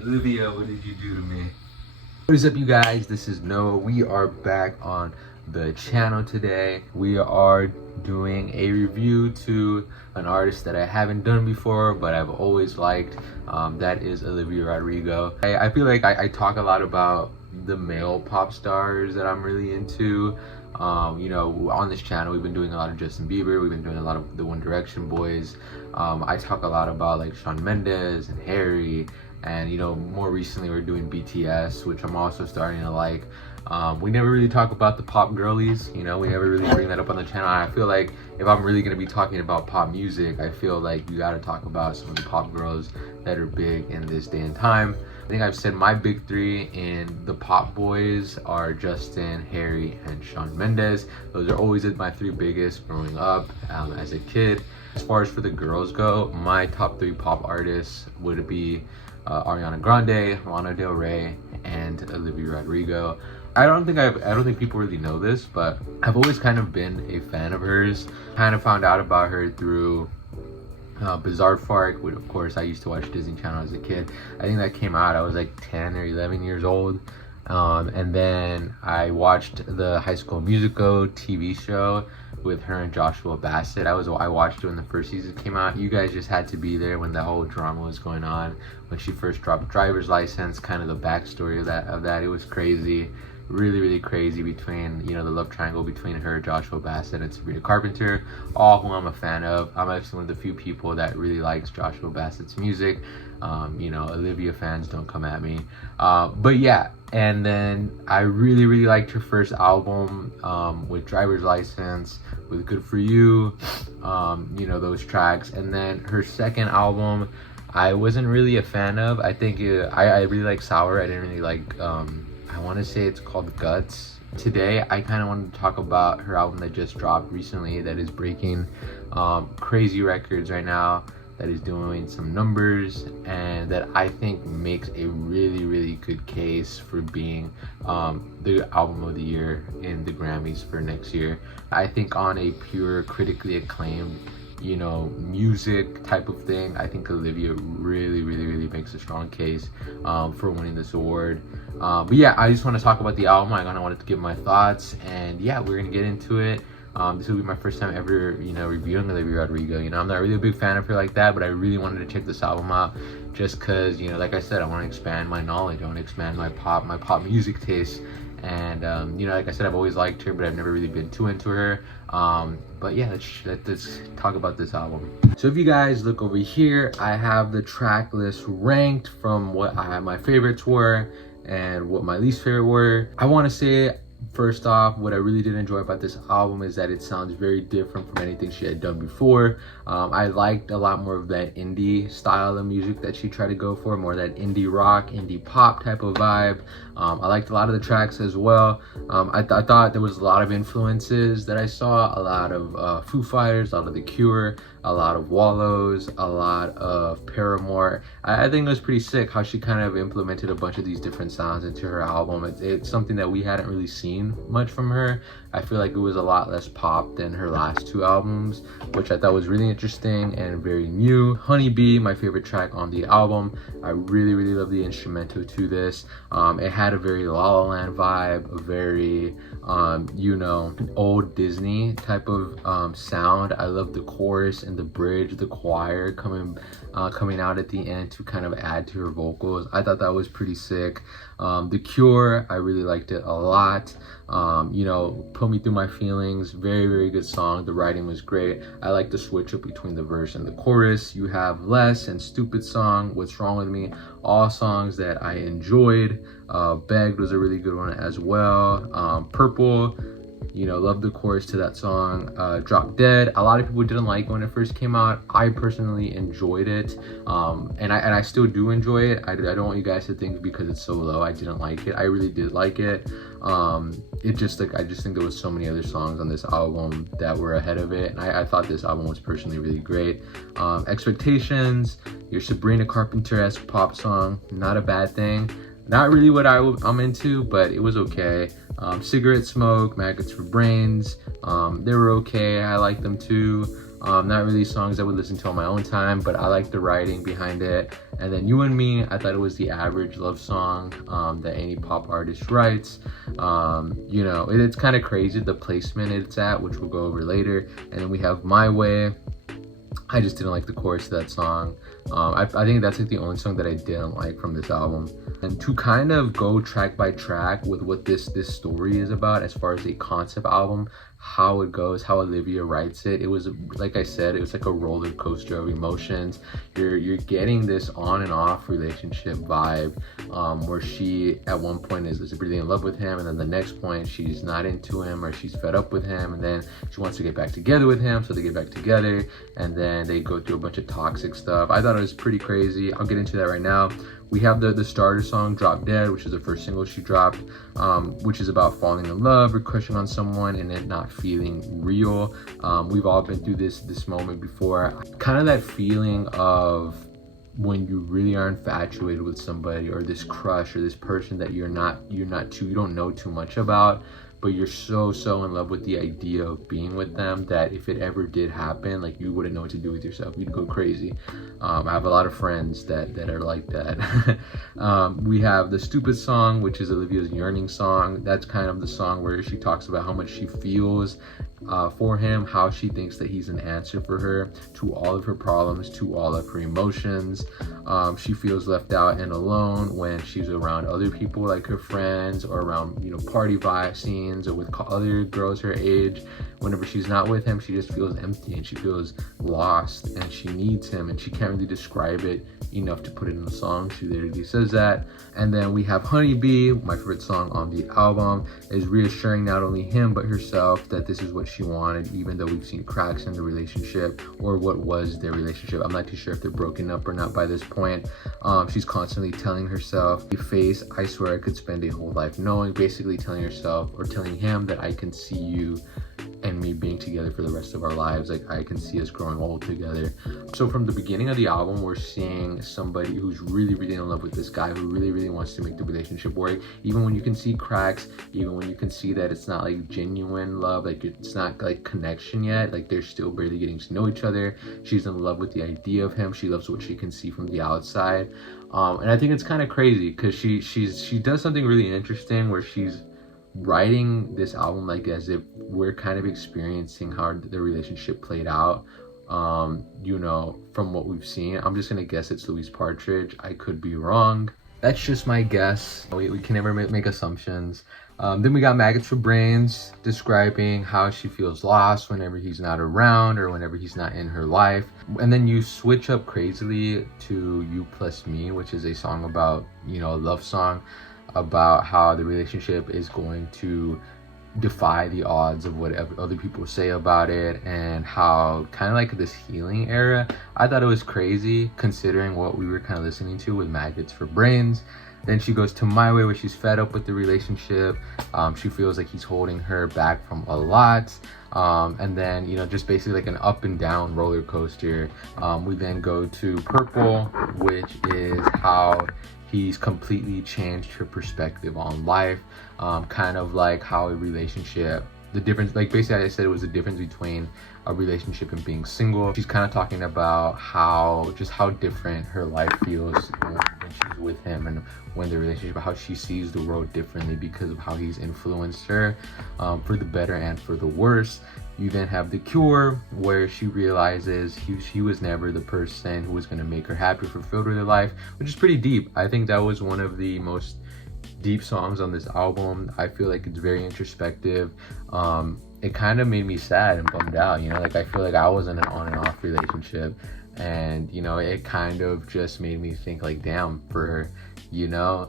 Olivia, what did you do to me? What is up, you guys? This is Noah. We are back on the channel today. We are doing a review to an artist that I haven't done before, but I've always liked. That is Olivia Rodrigo. I feel like I talk a lot about the male pop stars that I'm really into. You know, on this channel we've been doing a lot of Justin Bieber, we've been doing a lot of the One Direction boys. I talk a lot about like Shawn Mendes and Harry, and you know, more recently we're doing BTS, which I'm also starting to like. We never really talk about the pop girlies, you know, we never really bring that up on the channel. I feel like if I'm really going to be talking about pop music, I feel like you got to talk about some of the pop girls that are big in this day and time. I think I've said my big three in the pop boys are Justin, Harry, and Shawn Mendes. Those are always my three biggest growing up as a kid. As far as for the girls go, my top three pop artists would be Ariana Grande, Lana Del Rey, and Olivia Rodrigo. I don't think people really know this, but I've always kind of been a fan of hers. Kind of found out about her through Bizarre Fark, which of course I used to watch Disney Channel as a kid. I think that came out, I was like 10 or 11 years old. And then I watched the High School Musical TV show with her and Joshua Bassett. I watched it when the first season came out. You guys just had to be there when the whole drama was going on, when she first dropped driver's license, kind of the backstory of that. It was crazy. Really crazy, between, you know, the love triangle between her, Joshua Bassett, and Sabrina Carpenter, all who I'm a fan of. I'm actually one of the few people that really likes Joshua Bassett's music. You know, Olivia fans, don't come at me. But yeah, and then I really liked her first album with Driver's License, with Good For You, you know, those tracks. And then her second album I wasn't really a fan of. I think I really like Sour. I didn't really like I want to say it's called Guts. Today I kind of wanted to talk about her album that just dropped recently, that is breaking crazy records right now, that is doing some numbers, and that I think makes a really good case for being the album of the year in the Grammys for next year. I think on a pure critically acclaimed, you know, music type of thing, I think Olivia really makes a strong case for winning this award. But yeah, I just want to talk about the album. I kind of wanted to give my thoughts, and yeah, we're gonna get into it. This will be my first time ever, you know, reviewing Olivia Rodrigo. You know, I'm not really a big fan of her like that, but I really wanted to check this album out just because, you know, like I said, I want to expand my knowledge. I want to expand my pop music taste. And you know, like I said, I've always liked her, but I've never really been too into her. But yeah, let's talk about this album. So if you guys look over here, I have the track list ranked from what my favorites were and what my least favorite were. I want to say, first off, what I really did enjoy about this album is that it sounds very different from anything she had done before. I liked a lot more of that indie style of music that she tried to go for, more that indie rock, indie pop type of vibe. I liked a lot of the tracks as well. I thought there was a lot of influences that I saw, a lot of Foo Fighters, a lot of The Cure, a lot of Wallows, a lot of Paramore. I think it was pretty sick how she kind of implemented a bunch of these different sounds into her album. It's something that we hadn't really seen much from her. I feel like it was a lot less pop than her last two albums, which I thought was really interesting and very new. Honeybee, my favorite track on the album. I really love the instrumental to this. It had a very La La Land vibe, a very you know, old Disney type of sound. I love the chorus and the bridge, the choir coming out at the end to kind of add to her vocals. I thought that was pretty sick. The Cure, I really liked it a lot. You know, Put Me Through My Feelings, very good song. The writing was great. I like the switch up between the verse and the chorus. You have Less and Stupid Song, What's Wrong With Me, all songs that I enjoyed. Begged was a really good one as well. Purple, you know, love the chorus to that song. Drop Dead, a lot of people didn't like it when it first came out. I personally enjoyed it, and I still do enjoy it. I don't want you guys to think because it's so low I didn't like it. I really did like it. It just, like, I just think there was so many other songs on this album that were ahead of it, and I thought this album was personally really great. Expectations, your Sabrina Carpenter-esque pop song, not a bad thing. Not really what I'm into, but it was okay. Cigarette Smoke, Maggots for Brains, they were okay. I like them too. Not really songs I would listen to on my own time, but I like the writing behind it. And then You and Me, I thought it was the average love song that any pop artist writes. You know, it's kind of crazy the placement it's at, which we'll go over later. And then we have My Way. I just didn't like the chorus of that song. I think that's like the only song that I didn't like from this album. And to kind of go track by track with what this story is about, as far as a concept album, how it goes, how Olivia writes it, it was, like I said, it was like a roller coaster of emotions. You're getting this on and off relationship vibe, where she at one point is really in love with him, and then the next point she's not into him, or she's fed up with him, and then she wants to get back together with him, so they get back together, and then they go through a bunch of toxic stuff. I thought it was pretty crazy. I'll get into that right now. We have the starter song, Drop Dead, which is the first single she dropped, which is about falling in love or crushing on someone and it not feeling real. We've all been through this moment before. Kind of that feeling of when you really are infatuated with somebody, or this crush, or this person that you don't know too much about, but you're so in love with the idea of being with them that if it ever did happen, like, you wouldn't know what to do with yourself. You'd go crazy. I have a lot of friends that are like that. We have the Stupid song, which is Olivia's yearning song. That's kind of the song where she talks about how much she feels for him, how she thinks that he's an answer for her to all of her problems, to all of her emotions. She feels left out and alone when she's around other people, like her friends, or around, you know, party vibe scenes, or with other girls her age. Whenever she's not with him, she just feels empty and she feels lost, and she needs him, and she can't really describe it enough to put it in a song. She literally says that. And then we have Honeybee, my favorite song on the album, is reassuring not only him but herself that this is what she wanted, even though we've seen cracks in the relationship, or what was their relationship. I'm not too sure if they're broken up or not by this point. She's constantly telling herself, face, I swear I could spend a whole life knowing, basically telling herself, or telling him, that I can see you and me being together for the rest of our lives. Like, I can see us growing old together. So from the beginning of the album, we're seeing somebody who's really in love with this guy, who really wants to make the relationship work, even when you can see cracks, even when you can see that it's not like genuine love, like it's not like connection yet, like they're still barely getting to know each other. She's in love with the idea of him. She loves what she can see from the outside. And I think it's kind of crazy because she does something really interesting where she's writing this album like as if we're kind of experiencing how the relationship played out. You know, from what we've seen, I'm just gonna guess it's Louise Partridge. I could be wrong. That's just my guess. We can never make assumptions. Then we got Maggots for Brains, describing how she feels lost whenever he's not around, or whenever he's not in her life. And then you switch up crazily to You Plus Me, which is a song about, you know, a love song about how the relationship is going to defy the odds of whatever other people say about it, and how kind of like this healing era. I thought it was crazy considering what we were kind of listening to with Maggots for Brains. Then she goes to My Way, where she's fed up with the relationship. She feels like he's holding her back from a lot. And then, you know, just basically like an up and down roller coaster. We then go to Purple, which is how he's completely changed her perspective on life. Kind of like how a relationship, the difference, like basically I said, it was the difference between a relationship and being single. She's kind of talking about how different her life feels when she's with him, and when the relationship, how she sees the world differently because of how he's influenced her, for the better and for the worse. You then have The Cure, where she realizes he was never the person who was going to make her happy or fulfilled with her life, which is pretty deep. I think that was one of the most deep songs on this album. I feel like it's very introspective. It kind of made me sad and bummed out, you know, like I feel like I was in an on and off relationship, and you know, it kind of just made me think like, damn, for her, you know.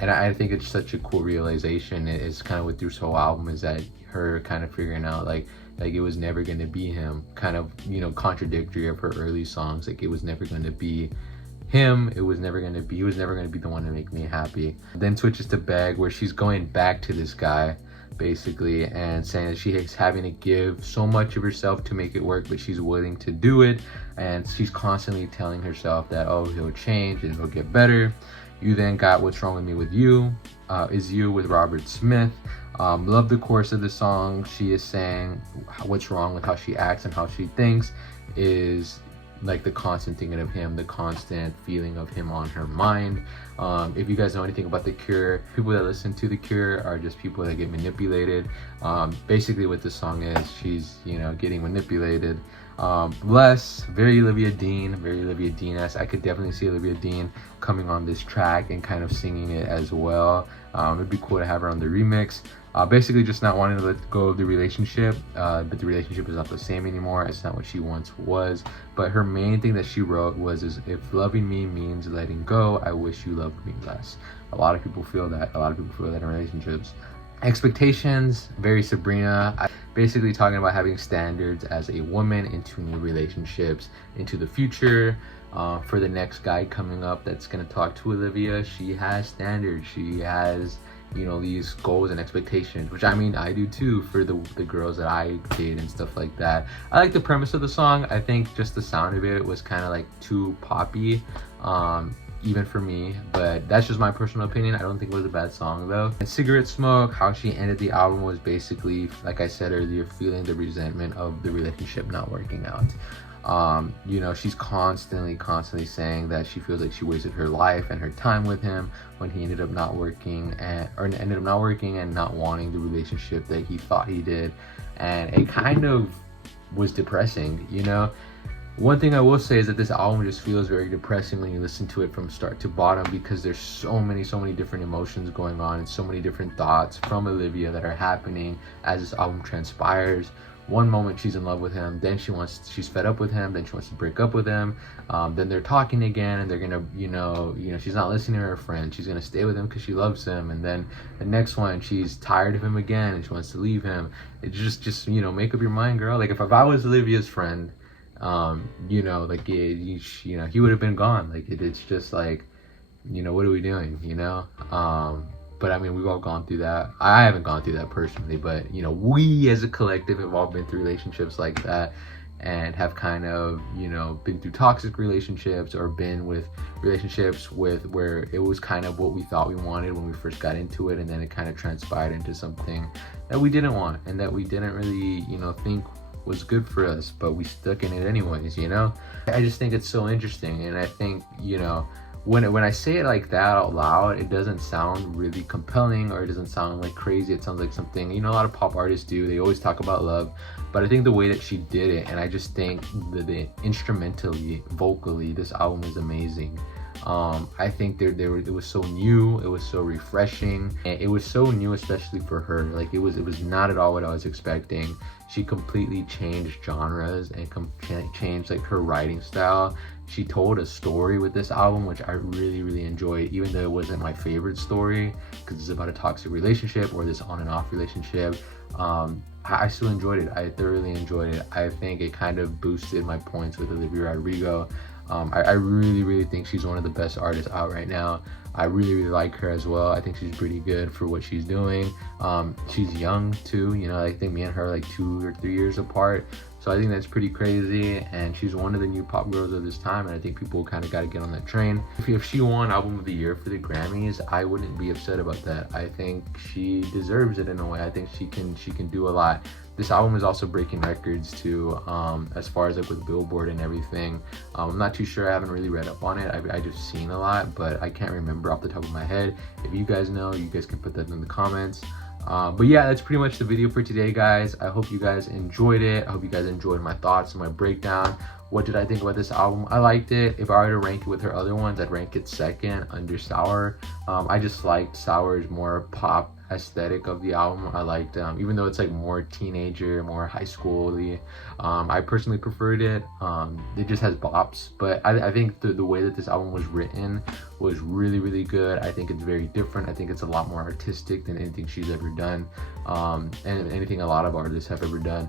And I think it's such a cool realization. It's kind of with this whole album, is that her kind of figuring out like it was never going to be him, kind of, you know, contradictory of her early songs. Like, it was never going to be him, he was never going to be the one to make me happy. Then switches to Beg, where she's going back to this guy basically, and saying that she is having to give so much of herself to make it work, but she's willing to do it. And she's constantly telling herself that, oh, he'll change and he'll get better. You then got What's Wrong With Me With You, Is You with Robert Smith. Love the chorus of the song. She is saying what's wrong with how she acts and how she thinks is like the constant thinking of him, the constant feeling of him on her mind. If you guys know anything about The Cure, people that listen to The Cure are just people that get manipulated. Basically what the song is, she's, you know, getting manipulated. Bless, very Olivia Dean-esque. I could definitely see Olivia Dean coming on this track and kind of singing it as well. It'd be cool to have her on the remix. Basically just not wanting to let go of the relationship, but the relationship is not the same anymore. It's not what she once was. But her main thing that she wrote was, if loving me means letting go, I wish you loved me less. A lot of people feel that. A lot of people feel that in relationships. Expectations, very Sabrina. Basically talking about having standards as a woman into new relationships, into the future. For the next guy coming up that's gonna talk to Olivia, she has standards. She has, you know, these goals and expectations, which I mean, I do too for the girls that I date and stuff like that. I like the premise of the song. I think just the sound of it was kind of like too poppy, even for me, but that's just my personal opinion. I don't think it was a bad song though. And Cigarette Smoke, how she ended the album was basically, like I said earlier, feeling the resentment of the relationship not working out. You know, she's constantly saying that she feels like she wasted her life and her time with him when he ended up not working and not wanting the relationship that he thought he did. And it kind of was depressing, you know. One thing I will say is that this album just feels very depressing when you listen to it from start to bottom, because there's so many different emotions going on and so many different thoughts from Olivia that are happening as this album transpires. One moment she's in love with him, then she's fed up with him, then she wants to break up with him, then they're talking again and they're gonna, you know, she's not listening to her friend, she's gonna stay with him because she loves him, and then the next one she's tired of him again and she wants to leave him. It's just you know, make up your mind, girl. Like if I was Olivia's friend, you know, like you know, he would have been gone. Like it's just like, you know, what are we doing, you know? But I mean, we've all gone through that. I haven't gone through that personally, but you know, we as a collective have all been through relationships like that, and have kind of, you know, been through toxic relationships or been with relationships with where it was kind of what we thought we wanted when we first got into it, and then it kind of transpired into something that we didn't want and that we didn't really, you know, think was good for us, but we stuck in it anyways, you know? I just think it's so interesting, and I think, you know, when I say it like that out loud, it doesn't sound really compelling, or it doesn't sound like crazy. It sounds like something, you know, a lot of pop artists do. They always talk about love, but I think the way that she did it, and I just think that the instrumentally, vocally, this album is amazing. I think it was so new, it was so refreshing, and it was so new, especially for her. Like it was not at all what I was expecting. She completely changed genres and changed like her writing style. She told a story with this album, which I really enjoyed, even though it wasn't my favorite story because it's about a toxic relationship or this on and off relationship. I still enjoyed it. I thoroughly enjoyed it. I think it kind of boosted my points with Olivia Rodrigo. I really think she's one of the best artists out right now. I really like her as well. I think she's pretty good for what she's doing. She's young too, you know. I think me and her are like 2 or 3 years apart, so I think that's pretty crazy, and she's one of the new pop girls of this time, and I think people kind of got to get on that train. If she won Album of the Year for the Grammys, I wouldn't be upset about that. I think she deserves it in a way. I think she can do a lot. This album is also breaking records too, as far as like with Billboard and everything. I'm not too sure. I haven't really read up on it. I just seen a lot, but I can't remember off the top of my head. If you guys know, you guys can put that in the comments. But yeah, that's pretty much the video for today, guys. I hope you guys enjoyed it. I hope you guys enjoyed my thoughts and my breakdown. What did I think about this album? I liked it. If I were to rank it with her other ones, I'd rank it second under Sour. I just liked Sour's more pop aesthetic of the album. I liked, even though it's like more teenager, more high school-y, I personally preferred it. It just has bops, but I think the way that this album was written was really good. I think it's very different. I think it's a lot more artistic than anything she's ever done, and anything a lot of artists have ever done.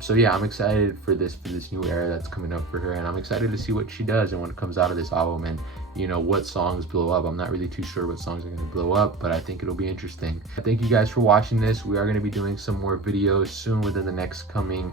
So yeah, I'm excited for this new era that's coming up for her, and I'm excited to see what she does and what comes out of this album, and you know, what songs blow up. I'm not really too sure what songs are going to blow up, but I think it'll be interesting. Thank you guys for watching this. We are going to be doing some more videos soon within the next coming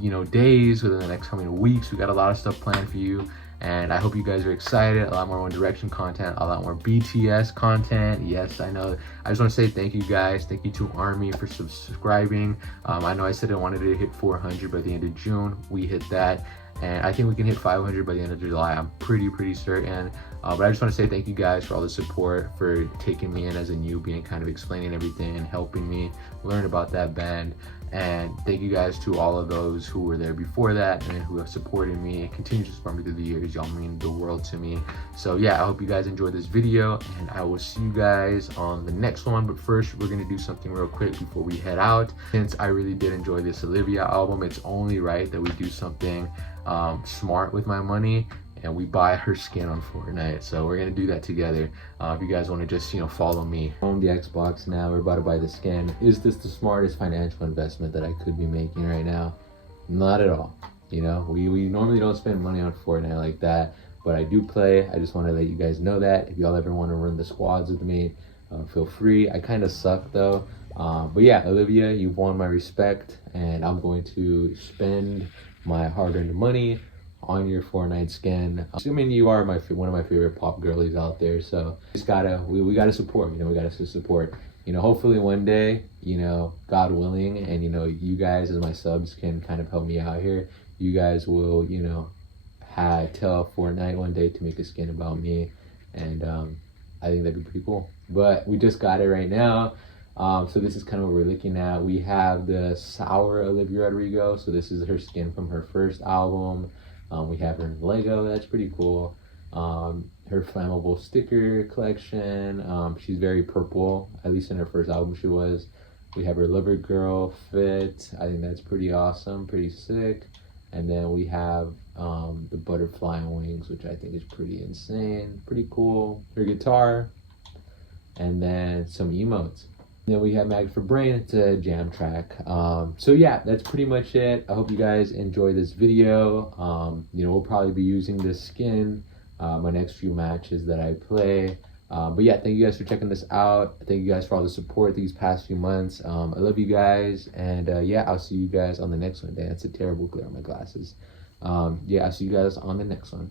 you know, days, within the next coming weeks. We got a lot of stuff planned for you, And I hope you guys are excited. A lot more One Direction content, a lot more BTS content. Yes, I know. I just want to say thank you guys. Thank you to Army for subscribing. I know I said I wanted to hit 400 by the end of June. We hit that. And I think we can hit 500 by the end of July. I'm pretty certain. But I just want to say thank you guys for all the support, for taking me in as a newbie and kind of explaining everything and helping me learn about that band. And thank you guys to all of those who were there before that and who have supported me and continue to support me through the years. Y'all mean the world to me. So yeah, I hope you guys enjoyed this video, and I will see you guys on the next one. But first, we're gonna do something real quick before we head out. Since I really did enjoy this Olivia album, it's only right that we do something smart with my money, and we buy her skin on Fortnite. So we're gonna do that together. If you guys want to just follow me. Own the Xbox now. We're about to buy the skin. Is this the smartest financial investment that I could be making right now? Not at all. We normally don't spend money on Fortnite like that, but I do play. I just want to let you guys know that. If y'all ever want to run the squads with me, feel free. I kind of suck though. But yeah, Olivia, you've won my respect, and I'm going to spend my hard-earned money on your Fortnite skin. I mean, you are one of my favorite pop girlies out there, so just we gotta support. We gotta support. Hopefully one day, God willing, and you guys as my subs can kind of help me out here. You guys will, tell Fortnite one day to make a skin about me, and I think that'd be pretty cool. But we just got it right now. So this is kind of what we're looking at. We have the Sour Olivia Rodrigo. So this is her skin from her first album. We have her in Lego. That's pretty cool. Her flammable sticker collection. She's very purple, at least in her first album she was. We have her Lover Girl fit. I think that's pretty awesome, pretty sick. And then we have the butterfly wings, which I think is pretty insane, pretty cool. Her guitar, and then some emotes. Then we have Mag for Brain. It's a jam track. So yeah, that's pretty much it. I hope you guys enjoy this video. We'll probably be using this skin my next few matches that I play. But yeah, thank you guys for checking this out. Thank you guys for all the support these past few months. I love you guys, and yeah, I'll see you guys on the next one. That's a terrible glare on my glasses. Yeah, I'll see you guys on the next one.